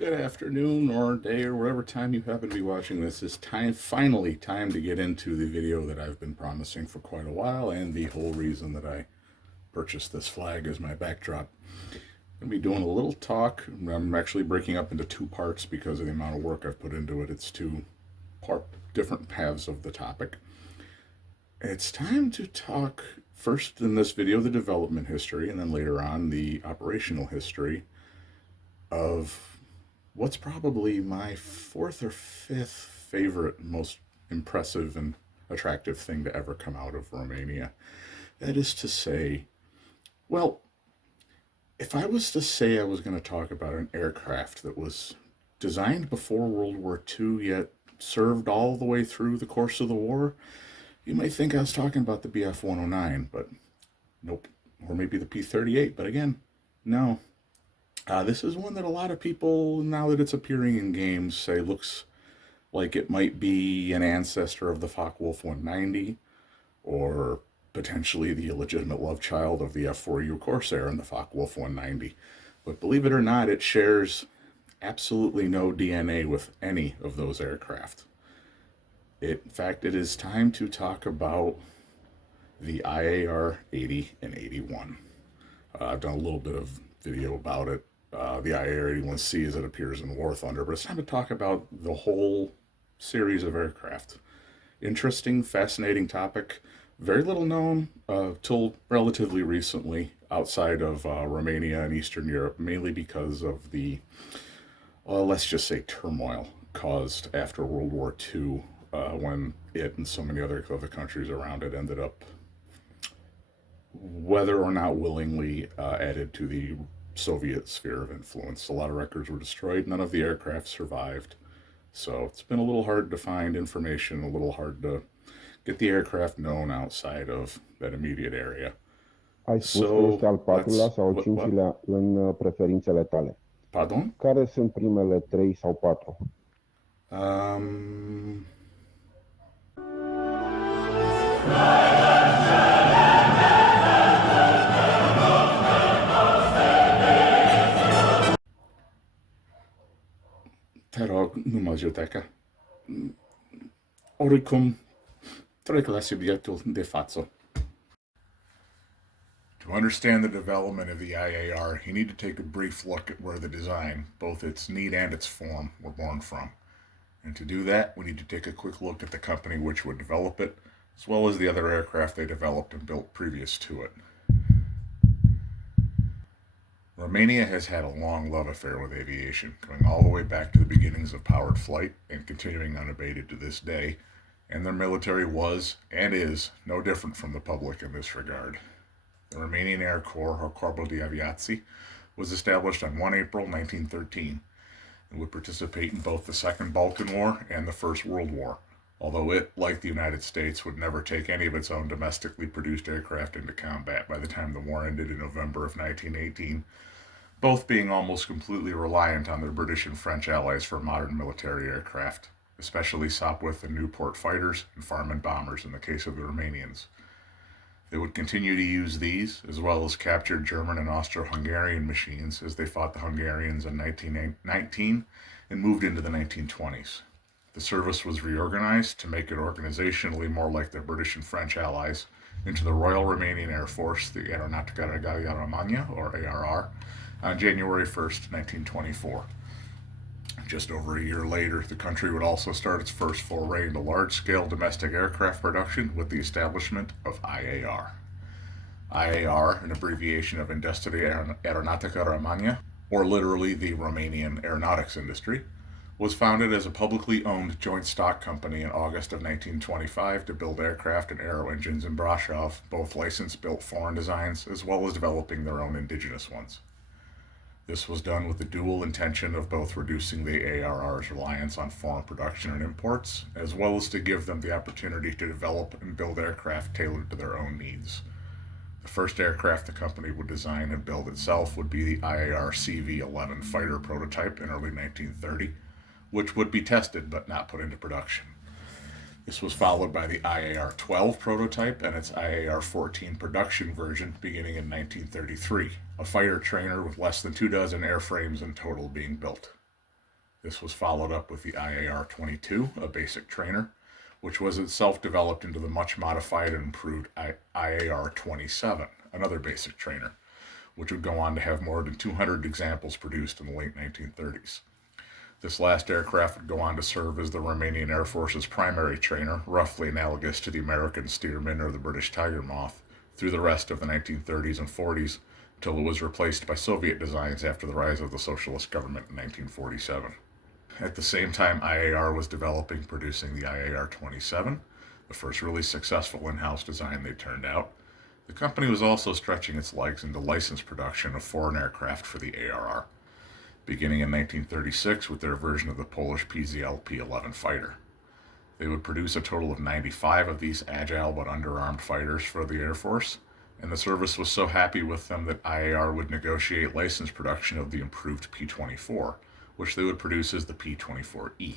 Good afternoon or day or whatever time you happen to be watching this. It's finally time to get into the video that I've been promising for quite a while, and the whole reason that I purchased this flag as my backdrop. I'm going to be doing a little talk. I'm actually breaking up into two parts because of the amount of work I've put into it. It's different halves of the topic. It's time to talk first in this video the development history, and then later on the operational history of what's probably my fourth or fifth favorite, most impressive and attractive thing to ever come out of Romania. That is to say, well, if I was to say I was going to talk about an aircraft that was designed before World War II, yet served all the way through the course of the war, you might think I was talking about the Bf 109, but nope. Or maybe the P 38, but again, no. This is one that a lot of people, now that it's appearing in games, say looks like it might be an ancestor of the Focke-Wulf 190, or potentially the illegitimate love child of the F4U Corsair and the Focke-Wulf 190. But believe it or not, it shares absolutely no DNA with any of those aircraft. In fact, it is time to talk about the IAR-80 and 81. I've done a little bit of video about it. The IAR-81C as it appears in War Thunder, but it's time to talk about the whole series of aircraft. Interesting, fascinating topic. Very little known till relatively recently outside of Romania and Eastern Europe, mainly because of the, let's just say, turmoil caused after World War II when it and so many other countries around it ended up, whether or not willingly, added to the Soviet sphere of influence. A lot of records were destroyed. None of the aircraft survived. So it's been a little hard to find information, a little hard to get the aircraft known outside of that immediate area. Ai spus că este al patrulea sau al What? cincilea în preferințele tale. Pardon? Care sunt primele 3 sau 4? Te rog, nu mă judecă. Oricum, trec la subiectul de față. To understand the development of the IAR, you need to take a brief look at where the design, both its need and its form, were born from. And to do that, we need to take a quick look at the company which would develop it, as well as the other aircraft they developed and built previous to it. Romania has had a long love affair with aviation, going all the way back to the beginnings of powered flight and continuing unabated to this day, and their military was, and is, no different from the public in this regard. The Romanian Air Corps, or Corpul de Aviație, was established on 1 April 1913 and would participate in both the Second Balkan War and the First World War, although it, like the United States, would never take any of its own domestically produced aircraft into combat by the time the war ended in November of 1918, both being almost completely reliant on their British and French allies for modern military aircraft, especially Sopwith and Newport fighters and Farman bombers in the case of the Romanians. They would continue to use these, as well as captured German and Austro-Hungarian machines as they fought the Hungarians in 1919 and moved into the 1920s. The service was reorganized to make it organizationally more like their British and French allies into the Royal Romanian Air Force, the Aeronautica Regalia Romana, or ARR, on January 1st, 1924. Just over a year later, the country would also start its first foray into large-scale domestic aircraft production with the establishment of IAR. IAR, an abbreviation of Industria Aeronautica Romana, or literally the Romanian aeronautics industry, was founded as a publicly owned joint stock company in August of 1925 to build aircraft and aero engines in Brasov, both license-built foreign designs, as well as developing their own indigenous ones. This was done with the dual intention of both reducing the ARR's reliance on foreign production and imports, as well as to give them the opportunity to develop and build aircraft tailored to their own needs. The first aircraft the company would design and build itself would be the IAR CV-11 fighter prototype in early 1930, which would be tested but not put into production. This was followed by the IAR-12 prototype and its IAR-14 production version beginning in 1933, a fighter trainer with less than 2 dozen airframes in total being built. This was followed up with the IAR-22, a basic trainer, which was itself developed into the much modified and improved IAR-27, another basic trainer, which would go on to have more than 200 examples produced in the late 1930s. This last aircraft would go on to serve as the Romanian Air Force's primary trainer, roughly analogous to the American Stearman or the British Tiger Moth, through the rest of the 1930s and 40s until it was replaced by Soviet designs after the rise of the socialist government in 1947. At the same time, IAR was developing, producing the IAR-27, the first really successful in-house design they turned out. The company was also stretching its legs into licensed production of foreign aircraft for the ARR, beginning in 1936 with their version of the Polish PZL P-11 fighter. They would produce a total of 95 of these agile but underarmed fighters for the Air Force, and the service was so happy with them that IAR would negotiate license production of the improved P-24, which they would produce as the P-24E.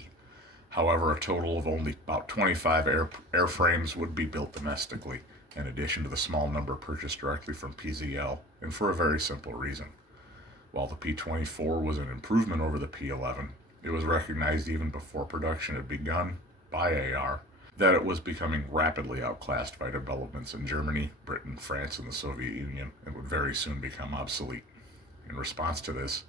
However, a total of only about 25 airframes would be built domestically, in addition to the small number purchased directly from PZL, and for a very simple reason. While the P-24 was an improvement over the P-11, it was recognized even before production had begun by AR that it was becoming rapidly outclassed by developments in Germany, Britain, France, and the Soviet Union, and would very soon become obsolete. In response to this,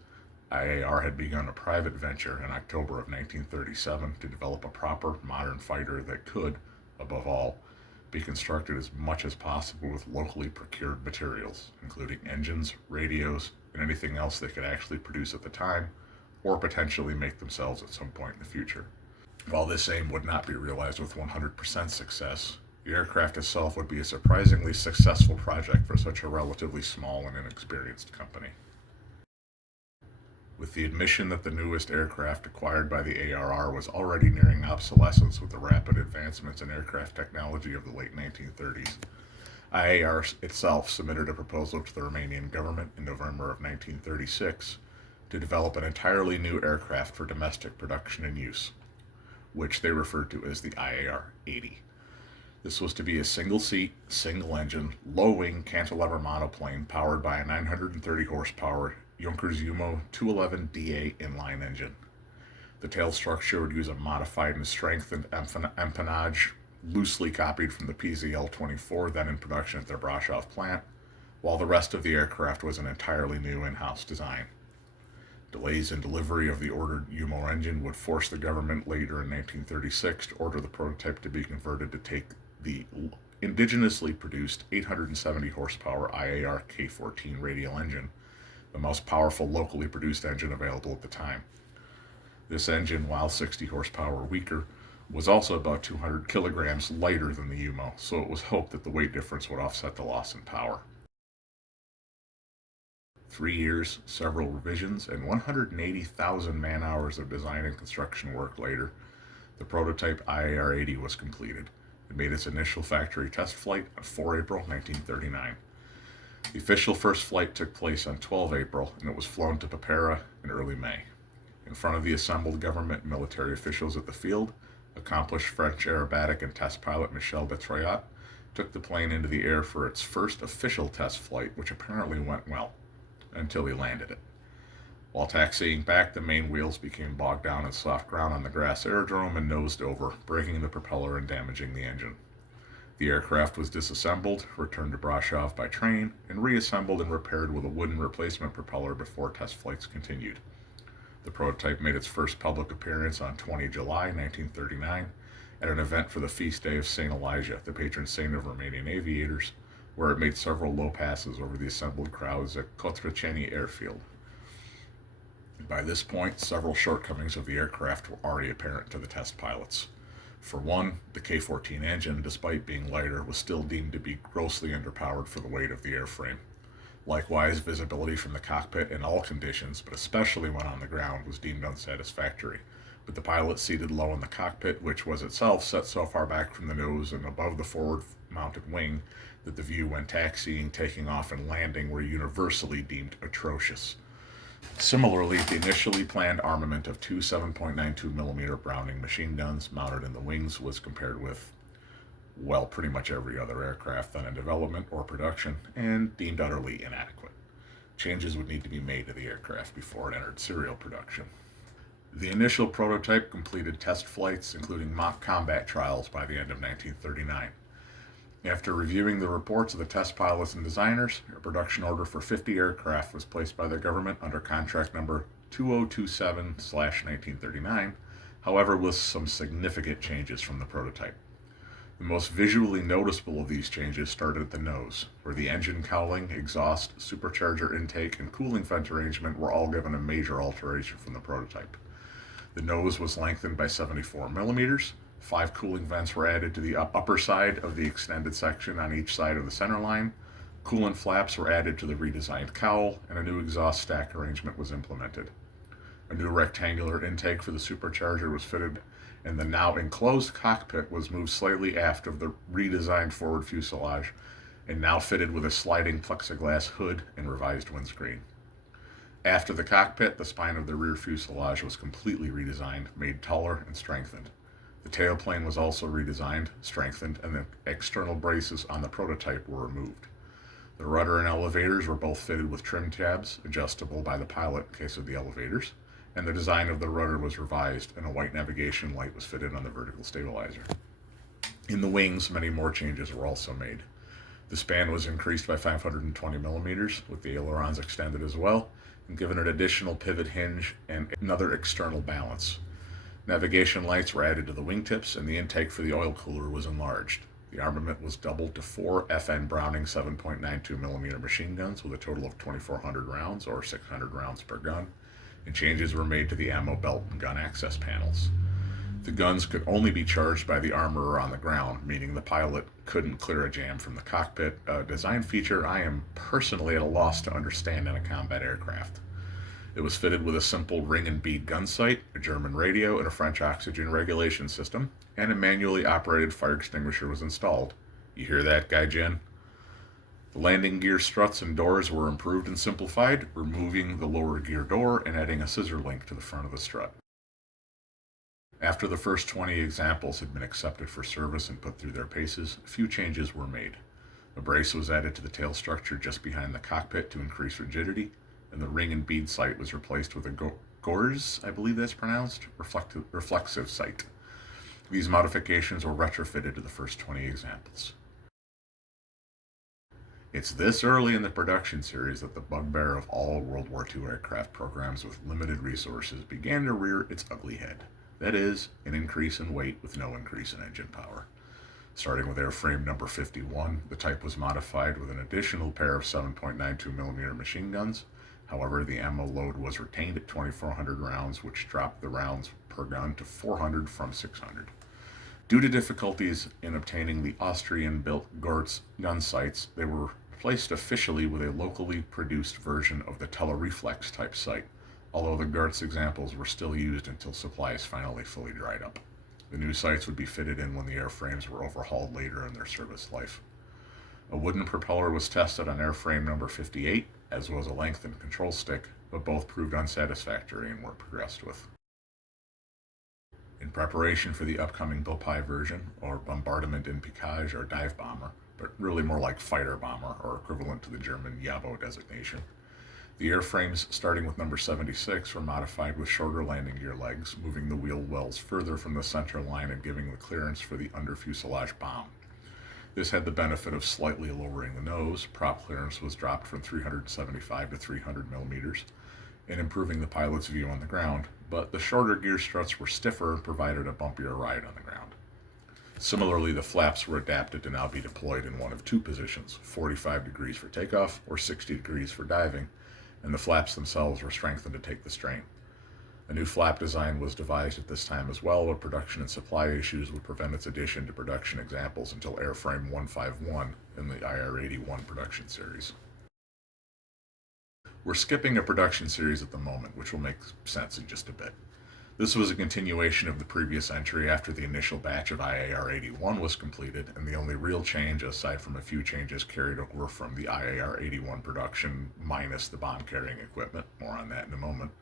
IAR had begun a private venture in October of 1937 to develop a proper modern fighter that could, above all, be constructed as much as possible with locally procured materials, including engines, radios, and anything else they could actually produce at the time, or potentially make themselves at some point in the future. While this aim would not be realized with 100% success, the aircraft itself would be a surprisingly successful project for such a relatively small and inexperienced company. With the admission that the newest aircraft acquired by the ARR was already nearing obsolescence with the rapid advancements in aircraft technology of the late 1930s, IAR itself submitted a proposal to the Romanian government in November of 1936 to develop an entirely new aircraft for domestic production and use, which they referred to as the IAR-80. This was to be a single-seat, single-engine, low-wing cantilever monoplane powered by a 930 horsepower Junkers Umo 211DA inline engine. The tail structure would use a modified and strengthened empennage, loosely copied from the PZL-24 then in production at their Brasov plant, while the rest of the aircraft was an entirely new in-house design. Delays in delivery of the ordered Umo engine would force the government later in 1936 to order the prototype to be converted to take the indigenously produced 870 horsepower IAR K-14 radial engine, the most powerful locally produced engine available at the time. This engine, while 60 horsepower weaker, was also about 200 kilograms lighter than the Umo, so it was hoped that the weight difference would offset the loss in power. 3 years, several revisions, and 180,000 man-hours of design and construction work later, the prototype IAR-80 was completed. It made its initial factory test flight on 4 April 1939. The official first flight took place on 12 April, and it was flown to Papera in early May. In front of the assembled government and military officials at the field, accomplished French aerobatic and test pilot Michel Detroyat took the plane into the air for its first official test flight, which apparently went well, until he landed it. While taxiing back, the main wheels became bogged down in soft ground on the grass aerodrome and nosed over, breaking the propeller and damaging the engine. The aircraft was disassembled, returned to Brasov by train, and reassembled and repaired with a wooden replacement propeller before test flights continued. The prototype made its first public appearance on 20 July 1939 at an event for the feast day of St. Elijah, the patron saint of Romanian aviators, where it made several low passes over the assembled crowds at Cotroceni Airfield. By this point, several shortcomings of the aircraft were already apparent to the test pilots. For one, the K-14 engine, despite being lighter, was still deemed to be grossly underpowered for the weight of the airframe. Likewise, visibility from the cockpit in all conditions, but especially when on the ground, was deemed unsatisfactory, with the pilot seated low in the cockpit, which was itself set so far back from the nose and above the forward-mounted wing that the view when taxiing, taking off, and landing were universally deemed atrocious. Similarly, the initially planned armament of two 7.92mm Browning machine guns mounted in the wings was compared with, well, pretty much every other aircraft then in development or production, and deemed utterly inadequate. Changes would need to be made to the aircraft before it entered serial production. The initial prototype completed test flights, including mock combat trials, by the end of 1939. After reviewing the reports of the test pilots and designers, a production order for 50 aircraft was placed by the government under contract number 2027/1939, however, with some significant changes from the prototype. The most visually noticeable of these changes started at the nose, where the engine cowling, exhaust, supercharger intake, and cooling vent arrangement were all given a major alteration from the prototype. The nose was lengthened by 74 millimeters. 5 cooling vents were added to the upper side of the extended section on each side of the center line. Coolant flaps were added to the redesigned cowl, and a new exhaust stack arrangement was implemented. A new rectangular intake for the supercharger was fitted, and the now enclosed cockpit was moved slightly aft of the redesigned forward fuselage, and now fitted with a sliding plexiglass hood and revised windscreen. After the cockpit, the spine of the rear fuselage was completely redesigned, made taller, and strengthened. The tailplane was also redesigned, strengthened, and the external braces on the prototype were removed. The rudder and elevators were both fitted with trim tabs, adjustable by the pilot in case of the elevators, and the design of the rudder was revised, and a white navigation light was fitted on the vertical stabilizer. In the wings, many more changes were also made. The span was increased by 520 millimeters, with the ailerons extended as well, and given an additional pivot hinge and another external balance. Navigation lights were added to the wingtips, and the intake for the oil cooler was enlarged. The armament was doubled to 4 FN Browning 7.92mm machine guns with a total of 2,400 rounds, or 600 rounds per gun, and changes were made to the ammo belt and gun access panels. The guns could only be charged by the armorer on the ground, meaning the pilot couldn't clear a jam from the cockpit, a design feature I am personally at a loss to understand in a combat aircraft. It was fitted with a simple ring and bead gun sight, a German radio, and a French oxygen regulation system, and a manually operated fire extinguisher was installed. You hear that, Gaijin? The landing gear struts and doors were improved and simplified, removing the lower gear door and adding a scissor link to the front of the strut. After the first 20 examples had been accepted for service and put through their paces, a few changes were made. A brace was added to the tail structure just behind the cockpit to increase rigidity, and the ring and bead sight was replaced with a gauze, I believe that's pronounced, reflexive sight. These modifications were retrofitted to the first 20 examples. It's this early in the production series that the bugbear of all World War II aircraft programs with limited resources began to rear its ugly head. That is, an increase in weight with no increase in engine power. Starting with airframe number 51, the type was modified with an additional pair of 7.92mm machine guns. However, the ammo load was retained at 2,400 rounds, which dropped the rounds per gun to 400 from 600. Due to difficulties in obtaining the Austrian-built Gortz gun sights, they were replaced officially with a locally produced version of the Telereflex type sight, although the Gortz examples were still used until supplies finally fully dried up. The new sights would be fitted in when the airframes were overhauled later in their service life. A wooden propeller was tested on airframe number 58, as was a lengthened control stick, but both proved unsatisfactory and weren't progressed with. In preparation for the upcoming Bopie version, or Bombardement in Piquage or dive bomber, but really more like fighter bomber, or equivalent to the German Jabo designation, the airframes, starting with number 76, were modified with shorter landing gear legs, moving the wheel wells further from the center line and giving the clearance for the under-fuselage bomb. This had the benefit of slightly lowering the nose. Prop clearance was dropped from 375 to 300 millimeters, and improving the pilot's view on the ground, but the shorter gear struts were stiffer and provided a bumpier ride on the ground. Similarly, the flaps were adapted to now be deployed in one of two positions, 45 degrees for takeoff or 60 degrees for diving, and the flaps themselves were strengthened to take the strain. A new flap design was devised at this time as well, but production and supply issues would prevent its addition to production examples until airframe 151 in the IAR-80 production series. We're skipping a production series at the moment, which will make sense in just a bit. This was a continuation of the previous entry after the initial batch of IAR-81 was completed, and the only real change, aside from a few changes carried over from the IAR-81 production minus the bomb-carrying equipment, more on that in a moment,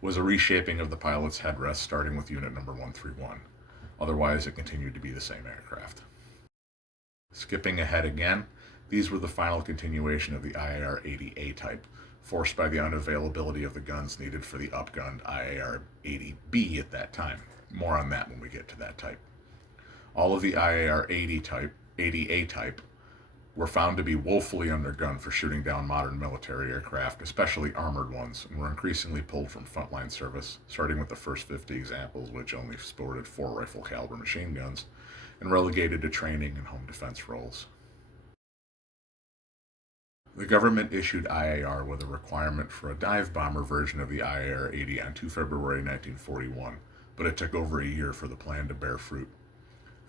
was a reshaping of the pilot's headrest starting with unit number 131. Otherwise, it continued to be the same aircraft. Skipping ahead again, these were the final continuation of the IAR-80A type. forced by the unavailability of the guns needed for the upgunned IAR-80B at that time. More on that when we get to that type. All of the IAR-80 type, 80A type, were found to be woefully undergunned for shooting down modern military aircraft, especially armored ones, and were increasingly pulled from frontline service, starting with the first 50 examples, which only sported 4 rifle caliber machine guns, and relegated to training and home defense roles. The government issued IAR with a requirement for a dive bomber version of the IAR-80 on 2 February 1941, but it took over a year for the plan to bear fruit.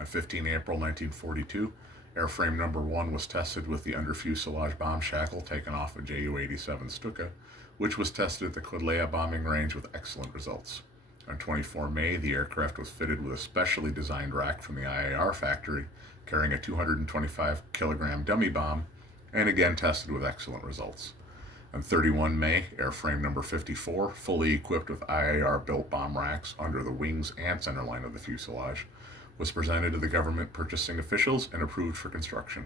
On 15 April 1942, airframe number 1 was tested with the under fuselage bomb shackle taken off a Ju-87 Stuka, which was tested at the Kodlea bombing range with excellent results. On 24 May, the aircraft was fitted with a specially designed rack from the IAR factory, carrying a 225 kilogram dummy bomb, and again tested with excellent results. On 31 May, airframe number 54, fully equipped with IAR-built bomb racks under the wings and centerline of the fuselage, was presented to the government purchasing officials and approved for construction.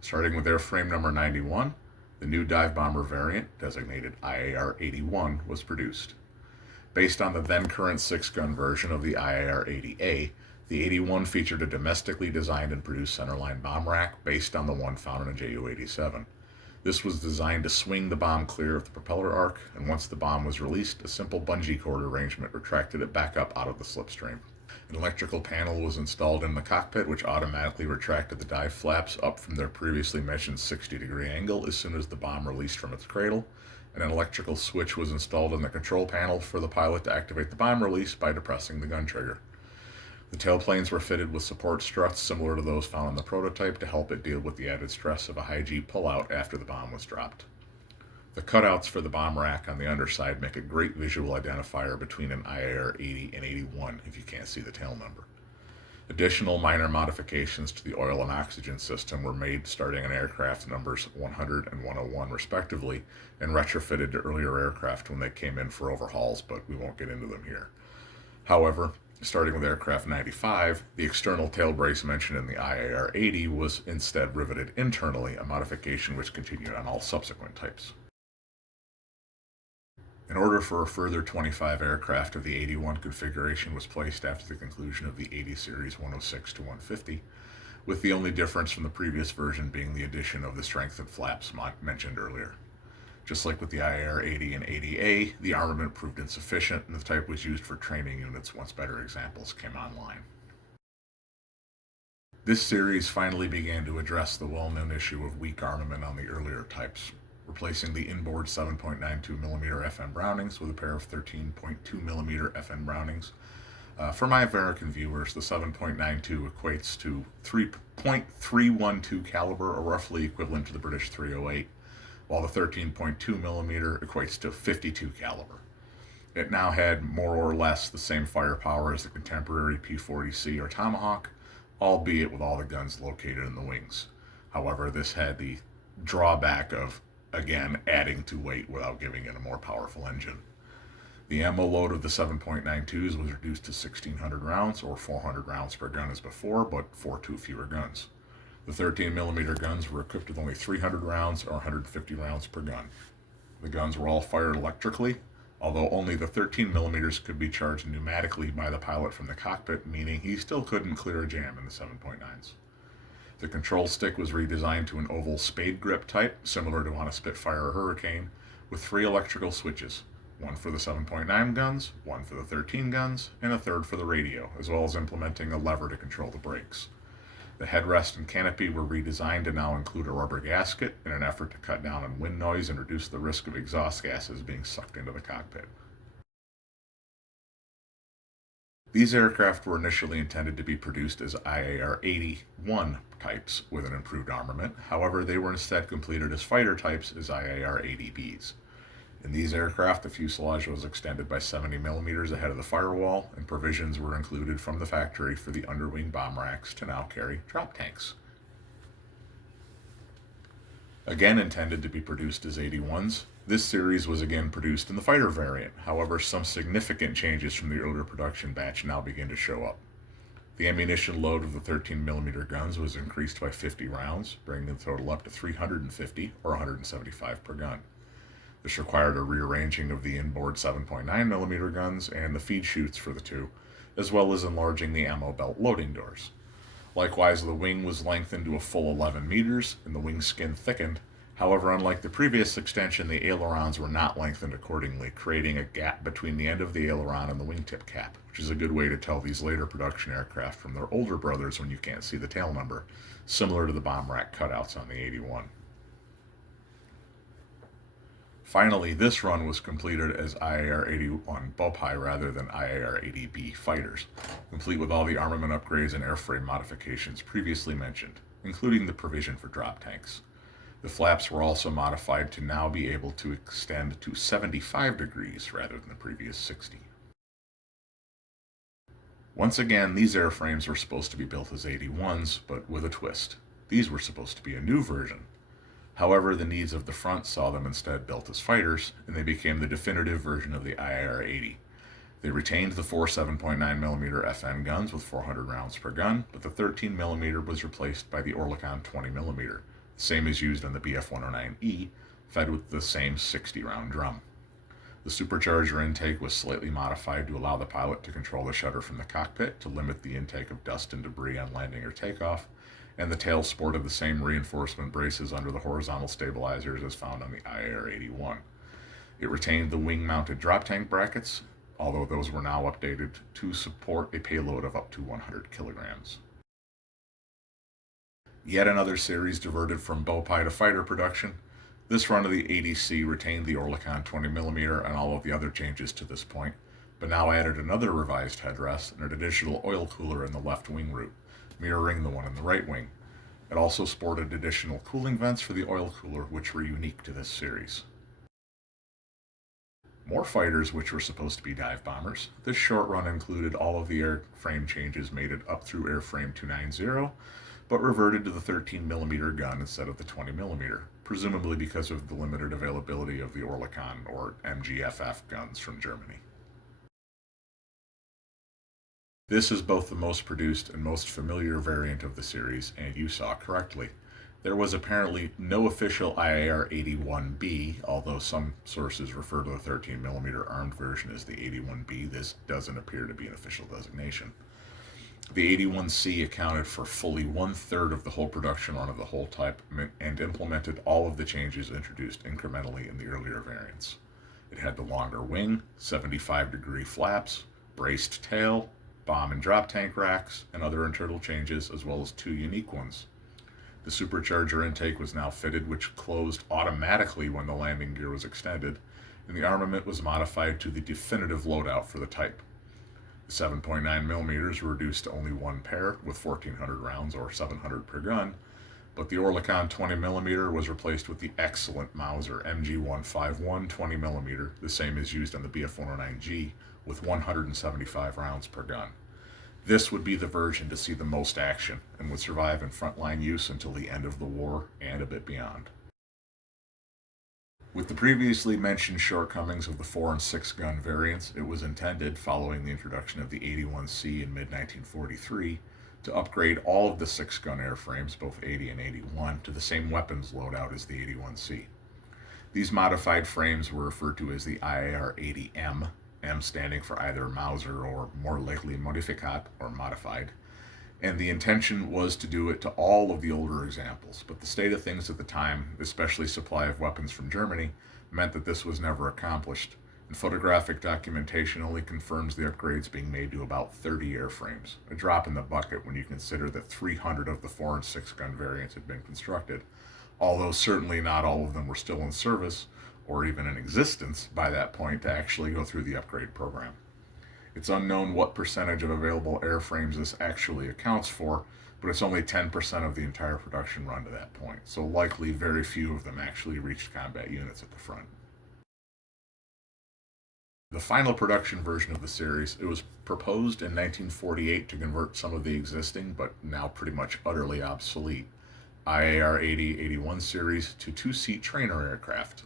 Starting with airframe number 91, the new dive bomber variant, designated IAR-81, was produced. Based on the then current 6-gun version of the IAR-80A, the 81 featured a domestically designed and produced centerline bomb rack based on the one found in a Ju-87. This was designed to swing the bomb clear of the propeller arc, and once the bomb was released, a simple bungee cord arrangement retracted it back up out of the slipstream. An electrical panel was installed in the cockpit, which automatically retracted the dive flaps up from their previously mentioned 60-degree angle as soon as the bomb released from its cradle, and an electrical switch was installed in the control panel for the pilot to activate the bomb release by depressing the gun trigger. The tailplanes were fitted with support struts similar to those found in the prototype to help it deal with the added stress of a high G pullout after the bomb was dropped. The cutouts for the bomb rack on the underside make a great visual identifier between an IAR-80 and 81 if you can't see the tail number. Additional minor modifications to the oil and oxygen system were made starting on aircraft numbers 100 and 101 respectively, and retrofitted to earlier aircraft when they came in for overhauls, but we won't get into them here. However, starting with aircraft 95, the external tail brace mentioned in the IAR-80 was instead riveted internally, a modification which continued on all subsequent types. An order for a further 25 aircraft of the 81 configuration was placed after the conclusion of the 80 Series 106 to 150, with the only difference from the previous version being the addition of the strengthened flaps mentioned earlier. Just like with the IAR-80 and 80A, the armament proved insufficient, and the type was used for training units once better examples came online. This series finally began to address the well-known issue of weak armament on the earlier types, replacing the inboard 7.92mm FN Brownings with a pair of 13.2mm FN Brownings. For my American viewers, the 7.92 equates to 3.312 caliber, or roughly equivalent to the British .308, while the 13.2mm equates to 52 caliber. It now had more or less the same firepower as the contemporary P-40C or Tomahawk, albeit with all the guns located in the wings. However, this had the drawback of, again, adding to weight without giving it a more powerful engine. The ammo load of the 7.92s was reduced to 1,600 rounds, or 400 rounds per gun as before, but 2 fewer guns. The 13mm guns were equipped with only 300 rounds, or 150 rounds per gun. The guns were all fired electrically, although only the 13mm could be charged pneumatically by the pilot from the cockpit, meaning he still couldn't clear a jam in the 7.9s. The control stick was redesigned to an oval spade grip type, similar to on a Spitfire or Hurricane, with 3 electrical switches, one for the 7.9 guns, one for the 13 guns, and a third for the radio, as well as implementing a lever to control the brakes. The headrest and canopy were redesigned to now include a rubber gasket in an effort to cut down on wind noise and reduce the risk of exhaust gases being sucked into the cockpit. These aircraft were initially intended to be produced as IAR-81 types with an improved armament. However, they were instead completed as fighter types as IAR-80Bs. In these aircraft, the fuselage was extended by 70mm ahead of the firewall, and provisions were included from the factory for the underwing bomb racks to now carry drop tanks. Again intended to be produced as 81s, this series was again produced in the fighter variant. However, some significant changes from the earlier production batch now begin to show up. The ammunition load of the 13mm guns was increased by 50 rounds, bringing the total up to 350, or 175 per gun. This required a rearranging of the inboard 7.9mm guns and the feed chutes for the two, as well as enlarging the ammo belt loading doors. Likewise, the wing was lengthened to a full 11 meters and the wing skin thickened. However, unlike the previous extension, the ailerons were not lengthened accordingly, creating a gap between the end of the aileron and the wingtip cap, which is a good way to tell these later production aircraft from their older brothers when you can't see the tail number, similar to the bomb rack cutouts on the 81. Finally, this run was completed as IAR-81 Bopai rather than IAR-80B fighters, complete with all the armament upgrades and airframe modifications previously mentioned, including the provision for drop tanks. The flaps were also modified to now be able to extend to 75 degrees rather than the previous 60. Once again, these airframes were supposed to be built as 81s, but with a twist. These were supposed to be a new version. However, the needs of the front saw them instead built as fighters, and they became the definitive version of the IAR-80. They retained the four 7.9mm FN guns with 400 rounds per gun, but the 13mm was replaced by the Oerlikon 20mm, the same as used on the BF-109E, fed with the same 60-round drum. The supercharger intake was slightly modified to allow the pilot to control the shutter from the cockpit to limit the intake of dust and debris on landing or takeoff, and the tail sported the same reinforcement braces under the horizontal stabilizers as found on the IAR-81. It retained the wing-mounted drop tank brackets, although those were now updated to support a payload of up to 100 kilograms. Yet another series diverted from Bopai to fighter production. This run of the 80C retained the Oerlikon 20mm and all of the other changes to this point, but now added another revised headrest and an additional oil cooler in the left wing root, mirroring the one in the right wing. It also sported additional cooling vents for the oil cooler, which were unique to this series. More fighters, which were supposed to be dive bombers. This short run included all of the airframe changes made it up through airframe 290, but reverted to the 13mm gun instead of the 20mm, presumably because of the limited availability of the Oerlikon or MGFF guns from Germany. This is both the most produced and most familiar variant of the series, and you saw correctly. There was apparently no official IAR-81B, although some sources refer to the 13mm armed version as the 81B. This doesn't appear to be an official designation. The 81C accounted for fully 1/3 of the whole production run of the whole type and implemented all of the changes introduced incrementally in the earlier variants. It had the longer wing, 75-degree flaps, braced tail, bomb and drop tank racks, and other internal changes, as well as two unique ones. The supercharger intake was now fitted, which closed automatically when the landing gear was extended, and the armament was modified to the definitive loadout for the type. The 7.9mm were reduced to only one pair, with 1,400 rounds or 700 per gun, but the Oerlikon 20mm was replaced with the excellent Mauser MG151 20mm, the same as used on the BF-109G, with 175 rounds per gun. This would be the version to see the most action and would survive in frontline use until the end of the war and a bit beyond. With the previously mentioned shortcomings of the 4 and 6 gun variants, it was intended, following the introduction of the 81C in mid-1943, to upgrade all of the 6 gun airframes, both 80 and 81, to the same weapons loadout as the 81C. These modified frames were referred to as the IAR-80M, M standing for either Mauser or more likely Modificat or modified, and the intention was to do it to all of the older examples, but the state of things at the time, especially supply of weapons from Germany, meant that this was never accomplished, and photographic documentation only confirms the upgrades being made to about 30 airframes, a drop in the bucket when you consider that 300 of the 4 and 6 gun variants had been constructed, although certainly not all of them were still in service, or even in existence by that point to actually go through the upgrade program. It's unknown what percentage of available airframes this actually accounts for, but it's only 10% of the entire production run to that point, so likely very few of them actually reached combat units at the front. The final production version of the series, it was proposed in 1948 to convert some of the existing, but now pretty much utterly obsolete, IAR-80-81 series to two-seat trainer aircraft.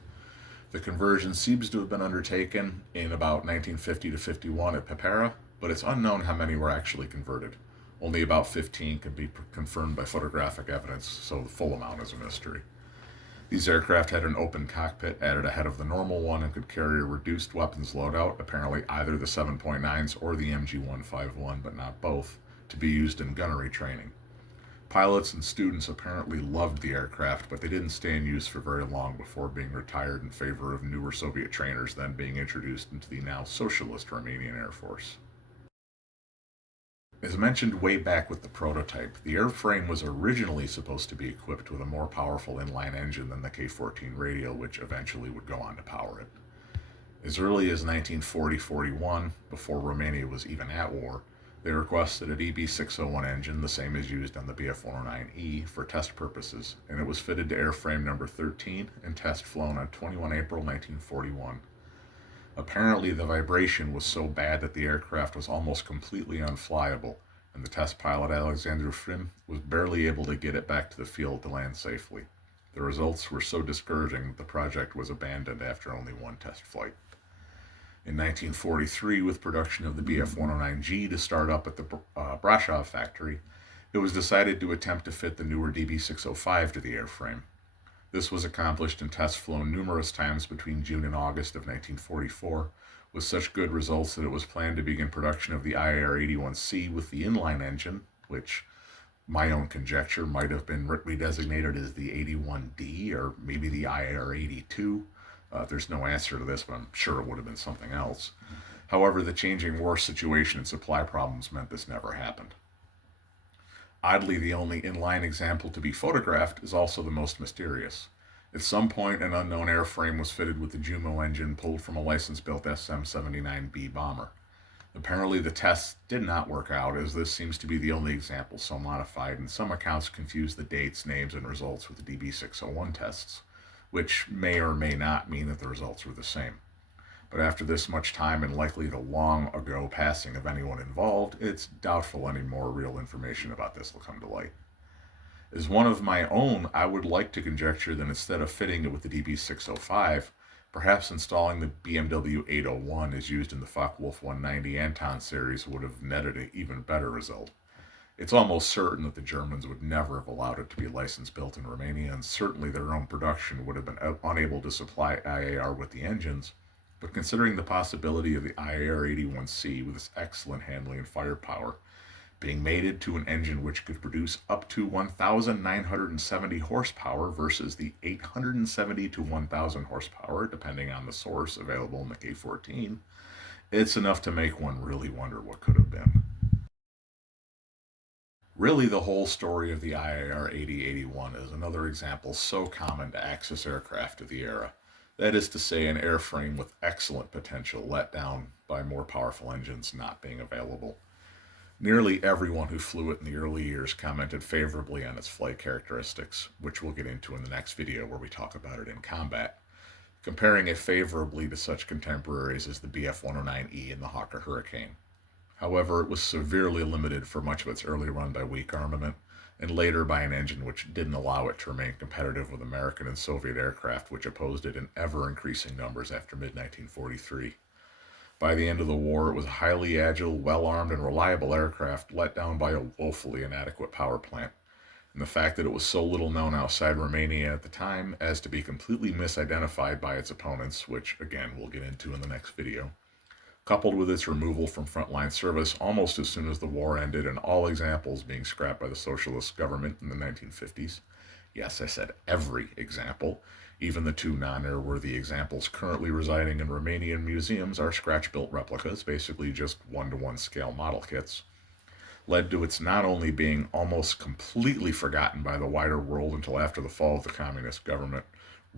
The conversion seems to have been undertaken in about 1950 to 51 at Pepera, but it's unknown how many were actually converted. Only about 15 can be confirmed by photographic evidence, so the full amount is a mystery. These aircraft had an open cockpit added ahead of the normal one and could carry a reduced weapons loadout, apparently either the 7.9s or the MG-151, but not both, to be used in gunnery training. Pilots and students apparently loved the aircraft, but they didn't stay in use for very long before being retired in favor of newer Soviet trainers then being introduced into the now socialist Romanian Air Force. As mentioned way back with the prototype, the airframe was originally supposed to be equipped with a more powerful inline engine than the K-14 Radial, which eventually would go on to power it. As early as 1940-41, before Romania was even at war, they requested a DB601 engine, the same as used on the Bf-109E, for test purposes, and it was fitted to airframe number 13 and test flown on 21 April 1941. Apparently, the vibration was so bad that the aircraft was almost completely unflyable, and the test pilot Alexander Frim was barely able to get it back to the field to land safely. The results were so discouraging that the project was abandoned after only one test flight. In 1943, with production of the Bf-109G to start up at the Brasov factory, it was decided to attempt to fit the newer DB605 to the airframe. This was accomplished and tests flown numerous times between June and August of 1944, with such good results that it was planned to begin production of the IAR-81C with the inline engine, which my own conjecture might have been redesignated as the 81D or maybe the IAR-82. There's no answer to this, but I'm sure it would have been something else. However, the changing war situation and supply problems meant this never happened. Oddly, the only inline example to be photographed is also the most mysterious. At some point, an unknown airframe was fitted with the Jumo engine pulled from a license-built SM-79B bomber. Apparently, the tests did not work out, as this seems to be the only example so modified, and some accounts confuse the dates, names, and results with the DB601 tests, which may or may not mean that the results were the same. But after this much time and likely the long ago passing of anyone involved, it's doubtful any more real information about this will come to light. As one of my own, I would like to conjecture that instead of fitting it with the DB605, perhaps installing the BMW 801 as used in the Focke-Wulf 190 Anton series would have netted an even better result. It's almost certain that the Germans would never have allowed it to be license-built in Romania, and certainly their own production would have been unable to supply IAR with the engines. But considering the possibility of the IAR-81C with its excellent handling and firepower being mated to an engine which could produce up to 1,970 horsepower versus the 870 to 1,000 horsepower, depending on the source available in the K-14, it's enough to make one really wonder what could have been. Really, the whole story of the IAR-80-81 is another example so common to Axis aircraft of the era. That is to say, an airframe with excellent potential let down by more powerful engines not being available. Nearly everyone who flew it in the early years commented favorably on its flight characteristics, which we'll get into in the next video where we talk about it in combat, comparing it favorably to such contemporaries as the Bf-109E and the Hawker Hurricane. However, it was severely limited for much of its early run by weak armament, and later by an engine which didn't allow it to remain competitive with American and Soviet aircraft which opposed it in ever-increasing numbers after mid-1943. By the end of the war, it was a highly agile, well-armed, and reliable aircraft let down by a woefully inadequate power plant. And the fact that it was so little known outside Romania at the time as to be completely misidentified by its opponents, which again we'll get into in the next video, coupled with its removal from frontline service almost as soon as the war ended and all examples being scrapped by the socialist government in the 1950s. Yes, I said every example. Even the two non-airworthy examples currently residing in Romanian museums are scratch-built replicas, basically just one-to-one scale model kits, led to its not only being almost completely forgotten by the wider world until after the fall of the communist government,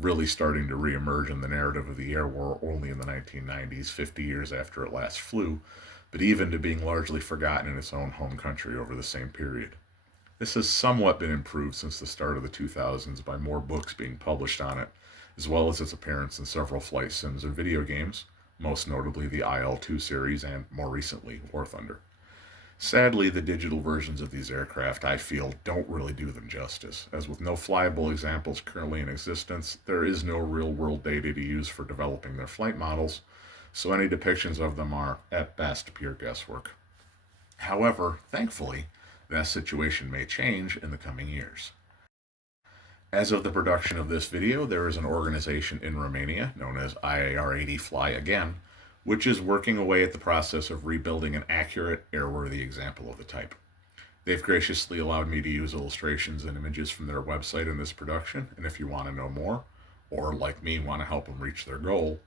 really starting to re-emerge in the narrative of the air war only in the 1990s, 50 years after it last flew, but even to being largely forgotten in its own home country over the same period. This has somewhat been improved since the start of the 2000s by more books being published on it, as well as its appearance in several flight sims and video games, most notably the IL-2 series and, more recently, War Thunder. Sadly, the digital versions of these aircraft, I feel, don't really do them justice, as with no flyable examples currently in existence, there is no real-world data to use for developing their flight models, so any depictions of them are, at best, pure guesswork. However, thankfully, that situation may change in the coming years. As of the production of this video, there is an organization in Romania known as IAR-80 Fly Again, which is working away at the process of rebuilding an accurate, airworthy example of the type. They've graciously allowed me to use illustrations and images from their website in this production, and if you want to know more, or like me, want to help them reach their goal,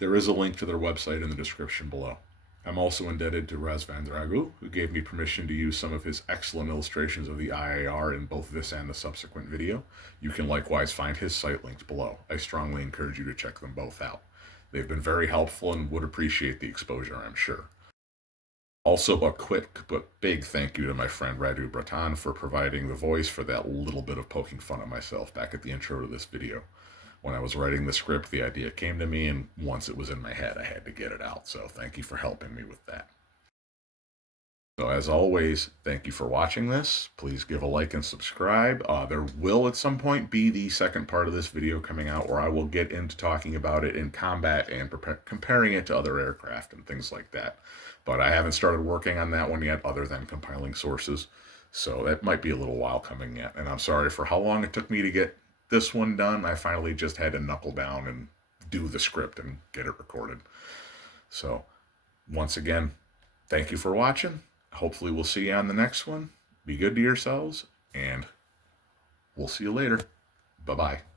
there is a link to their website in the description below. I'm also indebted to Razvan Dragu, who gave me permission to use some of his excellent illustrations of the IAR in both this and the subsequent video. You can likewise find his site links below. I strongly encourage you to check them both out. They've been very helpful and would appreciate the exposure, I'm sure. Also, a quick but big thank you to my friend Radu Breton for providing the voice for that little bit of poking fun at myself back at the intro to this video. When I was writing the script, the idea came to me, and once it was in my head, I had to get it out. So thank you for helping me with that. So as always, thank you for watching this. Please give a like and subscribe. There will at some point be the second part of this video coming out where I will get into talking about it in combat and comparing it to other aircraft and things like that. But I haven't started working on that one yet other than compiling sources. So that might be a little while coming yet. And I'm sorry for how long it took me to get this one done. I finally just had to knuckle down and do the script and get it recorded. So once again, thank you for watching. Hopefully we'll see you on the next one. Be good to yourselves, and we'll see you later. Bye-bye.